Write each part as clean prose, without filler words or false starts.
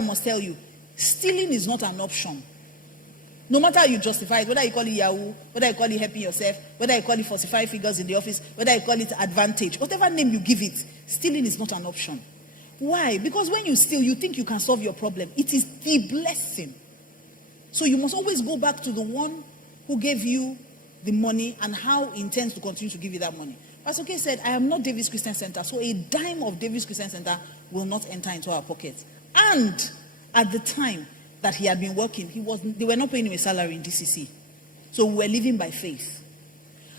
I must tell you, stealing is not an option. No matter how you justify it, whether you call it Yahoo, whether you call it helping yourself, whether you call it 45 figures in the office, whether you call it advantage, whatever name you give it, stealing is not an option. Why? Because when you steal, you think you can solve your problem. It is the blessing. So you must always go back to the one who gave you the money and how he intends to continue to give you that money. Pastor K said, I am not Davis Christian Center, so a dime of Davis Christian Center will not enter into our pockets. And at the time that he had been working, they were not paying him a salary in DCC. So we were living by faith.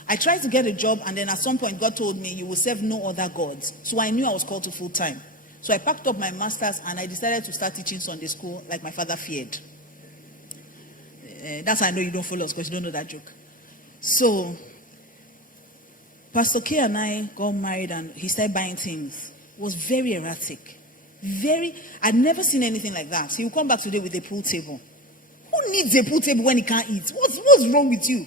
I tried to get a job, and then at some point God told me, you will serve no other gods. So I knew I was called to full time. So I packed up my master's and I decided to start teaching Sunday school like my father feared. That's how I know you don't follow us, because you don't know that joke. So Pastor K and I got married and he started buying things. It was very erratic. I'd never seen anything like that. So he will come back today with a pool table. Who needs a pool table when he can't eat? What's wrong with you?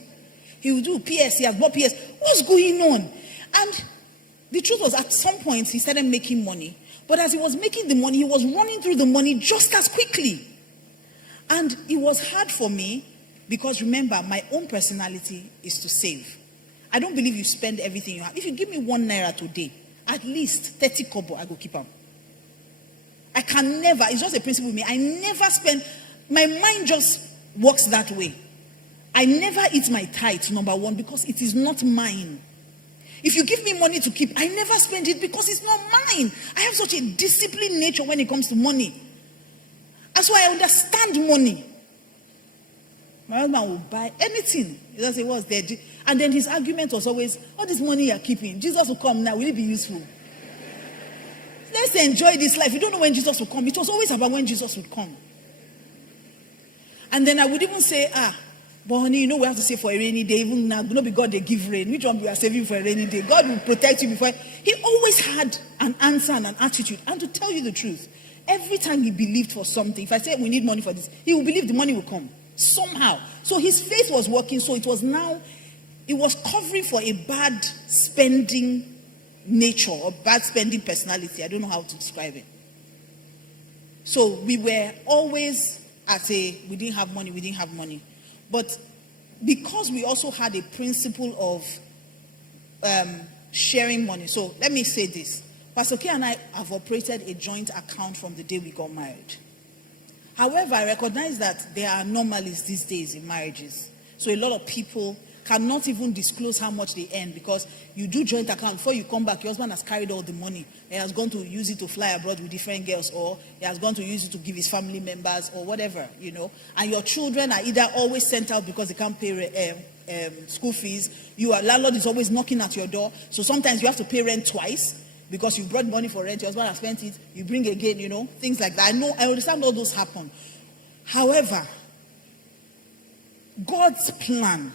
He will do PS, he has bought PS. What's going on? And the truth was, at some point, he started making money. But as he was making the money, he was running through the money just as quickly. And it was hard for me because, remember, my own personality is to save. I don't believe you spend everything you have. If you give me 1 naira today, at least 30 kobo, I go keep them. I can never, it's just a principle with me, I never spend, my mind just works that way. I never eat my tithe, number one, because it is not mine. If you give me money to keep, I never spend it because it's not mine. I have such a disciplined nature when it comes to money. That's why I understand money. My husband will buy anything. He just say, what's there? And then his argument was always, all this money you're keeping, Jesus will come now, will it be useful? Let's enjoy this life. You don't know when Jesus will come. It was always about when Jesus would come. And then I would even say, but honey, you know we have to save for a rainy day. Even now, not be God they give rain. Which one we are saving for a rainy day? God will protect you before. He always had an answer and an attitude. And to tell you the truth, every time he believed for something, if I say we need money for this, he will believe the money will come somehow. So his faith was working. So it was covering for a bad spending nature or bad spending personality. I don't know how to describe it. So we were always we didn't have money. But because we also had a principle of sharing money. So let me say this. Pastor K and I have operated a joint account from the day we got married. However, I recognize that there are anomalies these days in marriages. So a lot of people cannot even disclose how much they earn because you do joint account. Before you come back, your husband has carried all the money. He has gone to use it to fly abroad with different girls, or he has gone to use it to give his family members or whatever, you know. And your children are either always sent out because they can't pay school fees. Your landlord is always knocking at your door. So sometimes you have to pay rent twice because you brought money for rent. Your husband has spent it. You bring again, you know, things like that. I understand all those happen. However, God's plan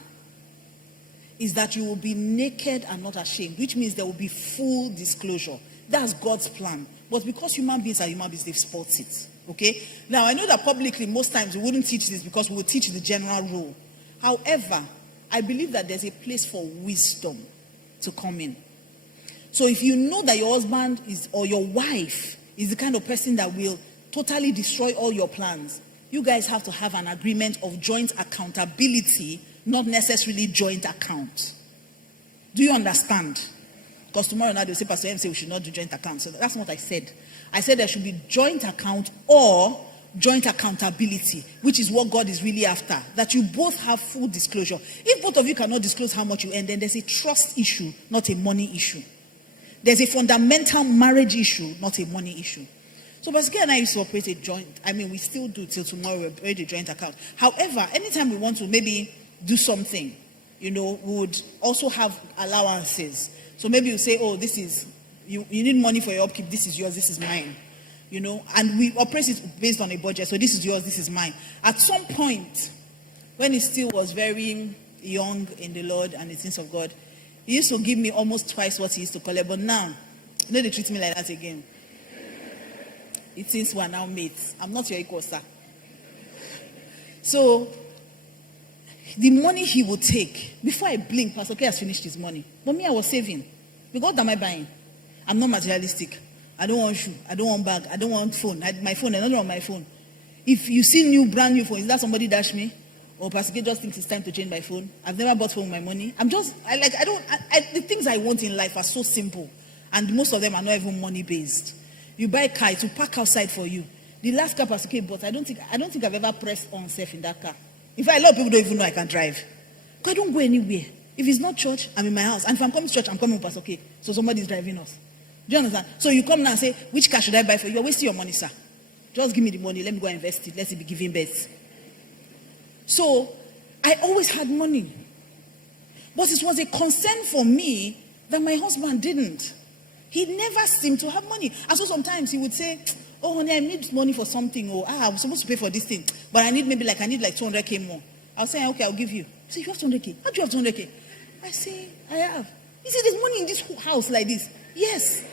is that you will be naked and not ashamed, which means there will be full disclosure. That's God's plan. But because human beings are human beings, they've spoiled it. Okay? Now, I know that publicly, most times we wouldn't teach this because we would teach the general rule. However, I believe that there's a place for wisdom to come in. So if you know that your husband or your wife is the kind of person that will totally destroy all your plans, you guys have to have an agreement of joint accountability, not necessarily joint account. Do you understand? Because tomorrow night they'll say, Pastor M say we should not do joint account. So that's what I said. I said there should be joint account or joint accountability, which is what God is really after. That you both have full disclosure. If both of you cannot disclose how much you earn, then there's a trust issue, not a money issue. There's a fundamental marriage issue, not a money issue. So basically, and I used to operate a joint. We still do till tomorrow. We operate a joint account. However, anytime we want to maybe do something, you know, we would also have allowances. So maybe you say, oh, this is, you need money for your upkeep. This is yours. This is mine. You know, and we operate it based on a budget. So this is yours. This is mine. At some point, when he still was very young in the Lord and the things of God, he used to give me almost twice what he used to collect. But now, you know, they treat me like that again. It seems we're now mates. I'm not your equal, sir. So, the money he would take, before I blink, Pastor K has finished his money. But me, I was saving. Because what am I buying? I'm not materialistic. I don't want shoe. I don't want bag. I don't want phone. My phone, I don't want my phone. If you see brand new phone, is that somebody dash me? Or Pastor K just thinks it's time to change my phone? I've never bought phone with my money. The things I want in life are so simple. And most of them are not even money based. You buy a car, to park outside for you. The last car Pastor K bought, I don't think I've ever pressed on safe in that car. In fact, a lot of people don't even know I can drive. Because I don't go anywhere. If it's not church, I'm in my house. And if I'm coming to church, I'm coming with Pastor K. So somebody's driving us. Do you understand? So you come now and say, which car should I buy for you? You're wasting your money, sir. Just give me the money. Let me go and invest it. Let it be giving birth. So I always had money. But it was a concern for me that my husband didn't. He never seemed to have money. And so sometimes he would say, oh, honey, I need money for something. Or, I'm supposed to pay for this thing. But I need like 200K more. I'll say, okay, I'll give you. He said, you have 200K? How do you have 200K? I say, I have. He said, there's money in this house like this. Yes.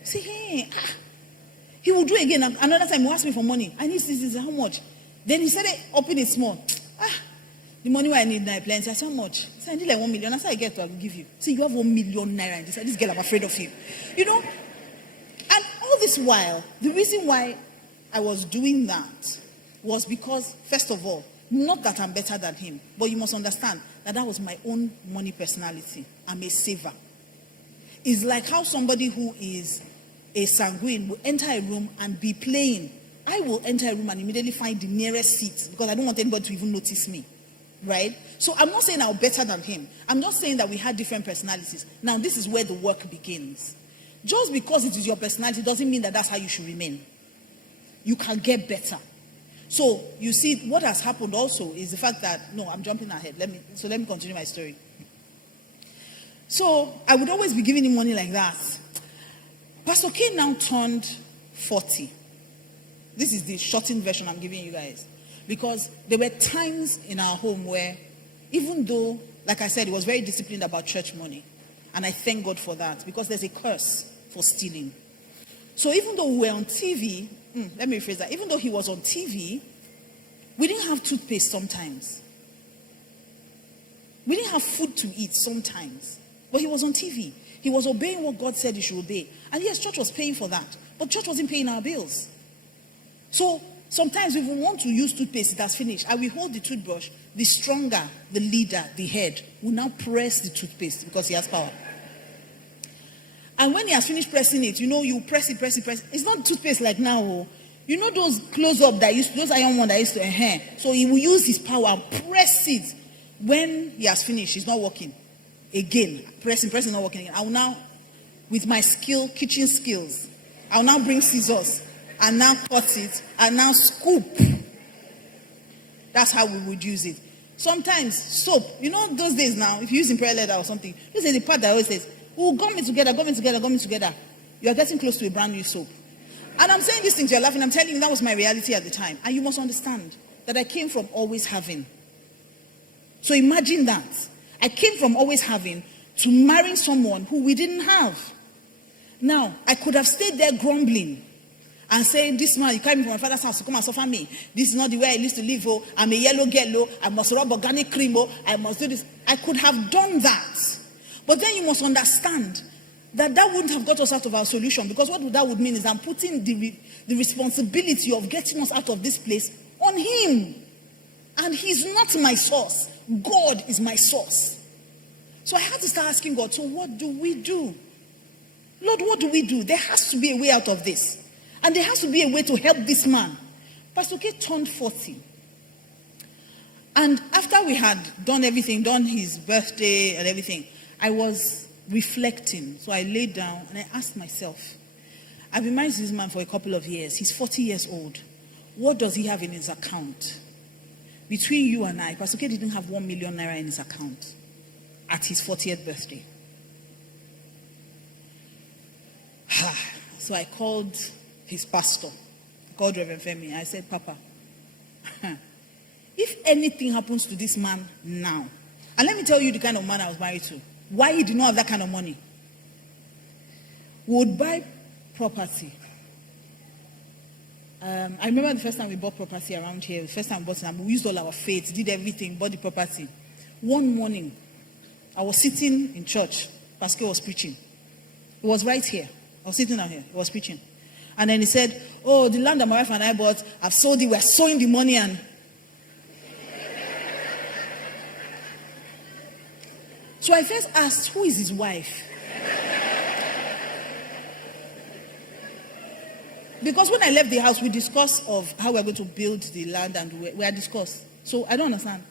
I say, hey. He will do again. Another time he will ask me for money. I need this. How much? Then he said, open it small. The money I need now, plenty. I said, how much? He said, I need like 1 million. I said, I get to, I will give you. See, you have 1 million naira. And he said, this girl, I'm afraid of you. You know? And all this while, the reason why I was doing that was because, first of all, not that I'm better than him, but you must understand that was my own money personality. I'm a saver. It's like how somebody who is a sanguine will enter a room and be playing. I will enter a room and immediately find the nearest seat because I don't want anybody to even notice me. Right? So I'm not saying I'm better than him. I'm just saying that we had different personalities. Now, this is where the work begins. Just because it is your personality doesn't mean that that's how you should remain. You can get better. So, you see, what has happened also is the fact that, no, I'm jumping ahead. Let me continue my story. So, I would always be giving him money like that. Pastor K now turned 40. This is the shortened version I'm giving you guys. Because there were times in our home where, even though, like I said, he was very disciplined about church money. And I thank God for that. Because there's a curse for stealing. So even though we were on TV, let me rephrase that. Even though he was on TV, we didn't have toothpaste sometimes. We didn't have food to eat sometimes. But he was on TV. He was obeying what God said he should obey. And yes, church was paying for that. But church wasn't paying our bills. So sometimes if we want to use toothpaste, it has finished. I will hold the toothbrush. The stronger, the leader, the head, will now press the toothpaste because he has power. And when he has finished pressing it, you press it. It's not toothpaste like now. Oh. You know those close-up those iron one that used to So he will use his power and press it. When he has finished, it's not working. Again, pressing, not working again. I will now, with my kitchen skills, I will now bring scissors and now cut it and now scoop. That's how we would use it. Sometimes soap, those days now, if you use in prayer letter or something, this is the part that always says, oh, gum it together. You are getting close to a brand new soap. And I'm saying these things, you're laughing. I'm telling you, that was my reality at the time. And you must understand that I came from always having. So imagine that. I came from always having to marrying someone who we didn't have. Now, I could have stayed there grumbling and saying, this man, you came from my father's house to come and suffer me. This is not the way I used to live. Oh, I'm a yellow girl. Oh, I must rub organic cream. Oh, I must do this. I could have done that. But then you must understand that wouldn't have got us out of our solution. Because what that would mean is I'm putting the responsibility of getting us out of this place on him. And he's not my source. God is my source. So I had to start asking God, so what do we do? Lord, what do we do? There has to be a way out of this. And there has to be a way to help this man. Pastor K turned 40. And after we had done everything, done his birthday and everything, I was reflecting. So I laid down and I asked myself, I've been married to this man for a couple of years. He's 40 years old. What does he have in his account? Between you and I, Pastor K didn't have 1 million naira in his account at his 40th birthday. So I called his pastor. I called Reverend Femi. I said, Papa, if anything happens to this man now, and let me tell you the kind of man I was married to, why he did not have that kind of money. We would buy property. I remember the first time we bought property around here, the first time we bought it, we used all our faith, did everything, bought the property. One morning, I was sitting in church, Pastor was preaching. He was right here. I was sitting down here. He was preaching. And then he said, oh, the land that my wife and I bought, I've sold it. We're sowing the money. And so I first asked, who is his wife? Because when I left the house, we discussed of how we're going to build the land, and we had discussed. So I don't understand.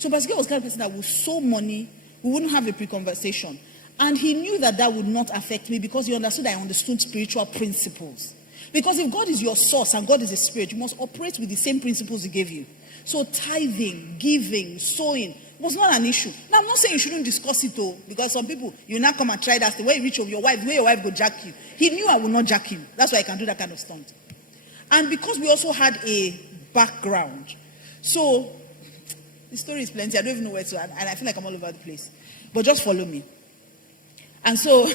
So Pastor was the kind of person that would sow money. We wouldn't have a pre-conversation. And he knew that that would not affect me because he understood I understood spiritual principles. Because if God is your source and God is a spirit, you must operate with the same principles he gave you. So tithing, giving, sowing was not an issue. Now, I'm not saying you shouldn't discuss it though, because some people, you now come and try that. The way you reach of your wife, the way your wife go jack you. He knew I would not jack him. That's why I can do that kind of stunt. And because we also had a background. So, the story is plenty. I don't even know where to, and I feel like I'm all over the place. But just follow me. And so,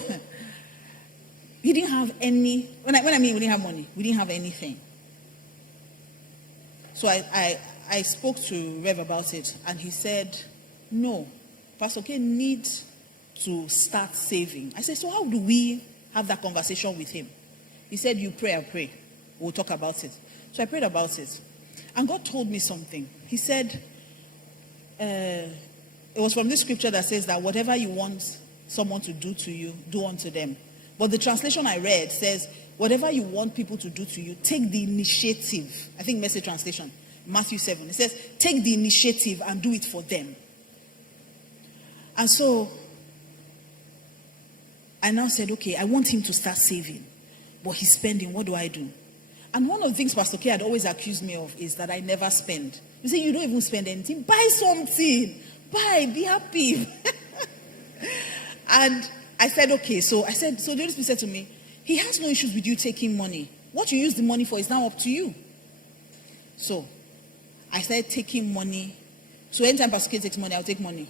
he didn't have any, when I mean we didn't have money, we didn't have anything. So I spoke to Rev about it, and he said, no, Pastor K needs to start saving. I said, so how do we have that conversation with him? He said, you pray, I pray. We'll talk about it. So I prayed about it. And God told me something. He said, it was from this scripture that says that whatever you want someone to do to you, do unto them. But the translation I read says, whatever you want people to do to you, take the initiative. I think Message translation, Matthew 7. It says, take the initiative and do it for them. And so, I now said, okay, I want him to start saving. But he's spending, what do I do? And one of the things Pastor K had always accused me of is that I never spend. You say, you don't even spend anything. Buy something. Buy, be happy. And I said, okay. So the Holy Spirit said to me, he has no issues with you taking money. What you use the money for is now up to you. So, I started taking money. So anytime Pastor K takes money, I'll take money.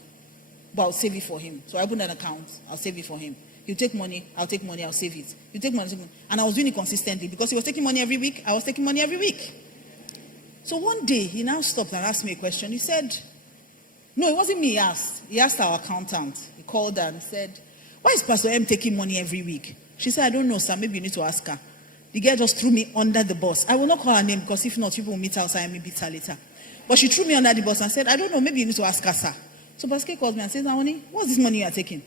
But I'll save it for him. So I opened an account. I'll save it for him. He'll take money. I'll take money. I'll save it. He'll take money. And I was doing it consistently. Because he was taking money every week. I was taking money every week. So one day, he now stopped and asked me a question. He said, no, it wasn't me he asked. He asked our accountant. He called her and said, why is Pastor M taking money every week? She said, I don't know, sir. Maybe you need to ask her. The girl just threw me under the bus. I will not call her name because if not, people will meet her outside and beat her later. But she threw me under the bus and said, I don't know, maybe you need to ask her, sir. So Pastor K calls me and says, honey, what's this money you are taking?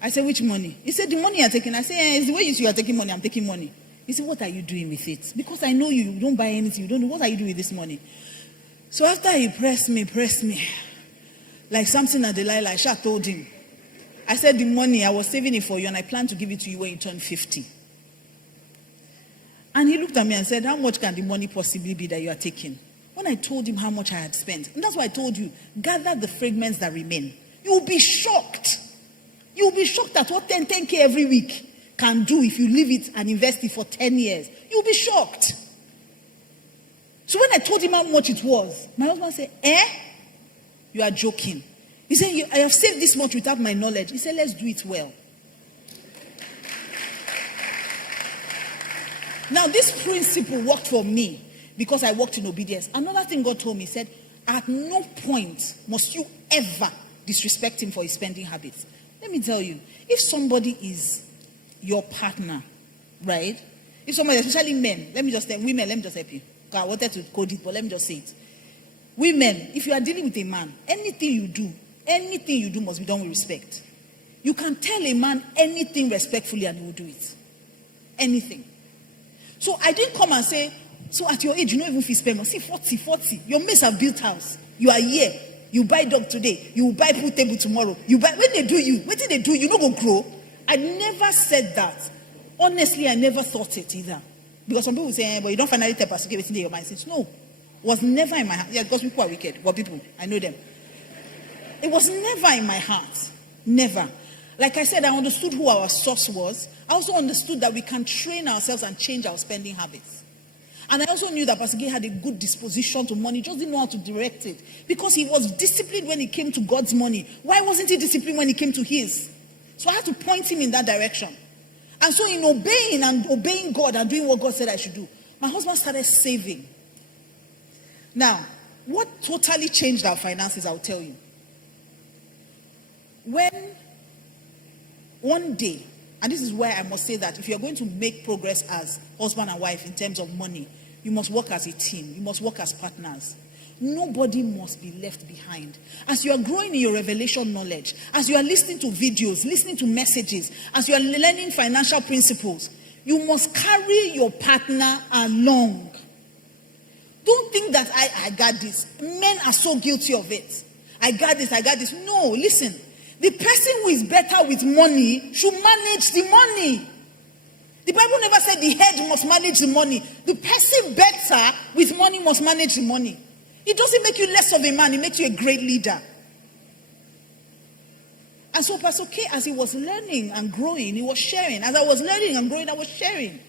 I said, which money? He said, the money you are taking. I said, it's the way you are taking money, I'm taking money. He said, what are you doing with it? Because I know you don't buy anything, you don't know, what are you doing with this money? So after he pressed me, like something that Delilah, I told him. I said, the money, I was saving it for you and I plan to give it to you when you turn 50. And he looked at me and said, how much can the money possibly be that you are taking? When I told him how much I had spent, and that's why I told you, gather the fragments that remain. You'll be shocked. You'll be shocked at what 10K every week can do if you leave it and invest it for 10 years. You'll be shocked. So when I told him how much it was, my husband said, you are joking. He said, I have saved this much without my knowledge. He said, let's do it well. Now, this principle worked for me because I walked in obedience. Another thing God told me, he said, at no point must you ever disrespect him for his spending habits. Let me tell you, if somebody is your partner, right? If somebody, especially men, women, let me just help you. I wanted to code it, but let me just say it. Women, if you are dealing with a man, anything you do must be done with respect. You can tell a man anything respectfully and he will do it. Anything. So I didn't come and say, so at your age, you don't even feel spend. See, 40. Your mates have built house. You are here. You buy dog today. You buy pool table tomorrow. When they do you, you don't go grow. I never said that. Honestly, I never thought it either. Because some people say, but you don't finally tell Pastor K what's in your mind. No. It was never in my heart. Yeah, because people are wicked. But people, I know them. It was never in my heart. Never. Like I said, I understood who our source was. I also understood that we can train ourselves and change our spending habits. And I also knew that Pastor K had a good disposition to money, just didn't know how to direct it. Because he was disciplined when it came to God's money. Why wasn't he disciplined when it came to his? So I had to point him in that direction. And so in obeying God and doing what God said I should do, my husband started saving. Now, what totally changed our finances, I'll tell you. When one day, And this is where I must say that if you're going to make progress as husband and wife in terms of money, you must work as a team. You must work as partners. Nobody must be left behind. As you are growing in your revelation knowledge, as you are listening to videos, listening to messages, as you are learning financial principles, you must carry your partner along. Don't think that I got this. Men are so guilty of it. I got this. No, listen. The person who is better with money should manage the money. The Bible never said the head must manage the money. The person better with money must manage the money. It doesn't make you less of a man. It makes you a great leader. And so Pastor K, as he was learning and growing, he was sharing. As I was learning and growing, I was sharing.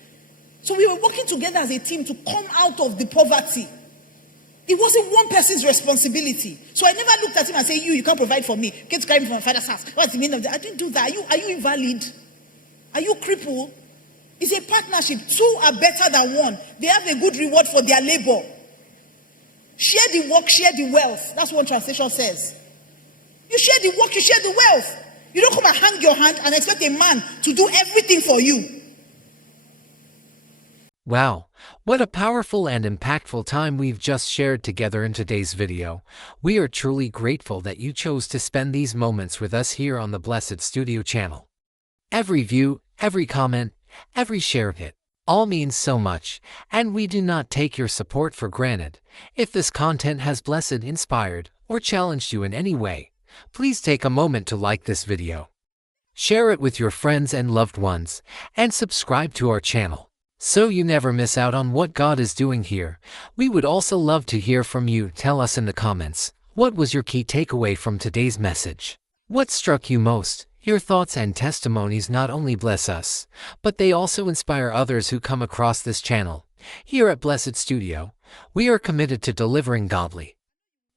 So we were working together as a team to come out of the poverty. It wasn't one person's responsibility. So I never looked at him and said, you can't provide for me. You can't carry me from my father's house. What's the meaning of that? I didn't do that. Are you invalid? Are you crippled? It's a partnership. Two are better than one. They have a good reward for their labor. Share the work, share the wealth. That's what translation says. You share the work, you share the wealth. You don't come and hang your hand and expect a man to do everything for you. Wow, what a powerful and impactful time we've just shared together in today's video. We are truly grateful that you chose to spend these moments with us here on the Blessed Studio channel. Every view, every comment, every share hit, all means so much, and we do not take your support for granted. If this content has blessed, inspired, or challenged you in any way, please take a moment to like this video. Share it with your friends and loved ones, and subscribe to our channel, so you never miss out on what God is doing here. We would also love to hear from you. Tell us in the comments, what was your key takeaway from today's message? What struck you most? Your thoughts and testimonies not only bless us, but they also inspire others who come across this channel. Here at Blessed Studio, we are committed to delivering godly,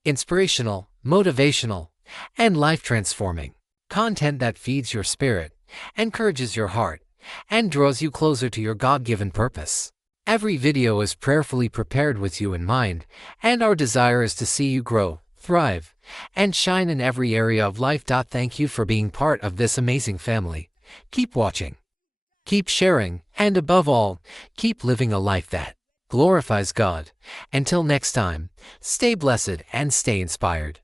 inspirational, motivational, and life-transforming content that feeds your spirit, encourages your heart, and draws you closer to your God-given purpose. Every video is prayerfully prepared with you in mind, and our desire is to see you grow, thrive, and shine in every area of life. Thank you for being part of this amazing family. Keep watching, keep sharing, and above all, keep living a life that glorifies God. Until next time, stay blessed and stay inspired.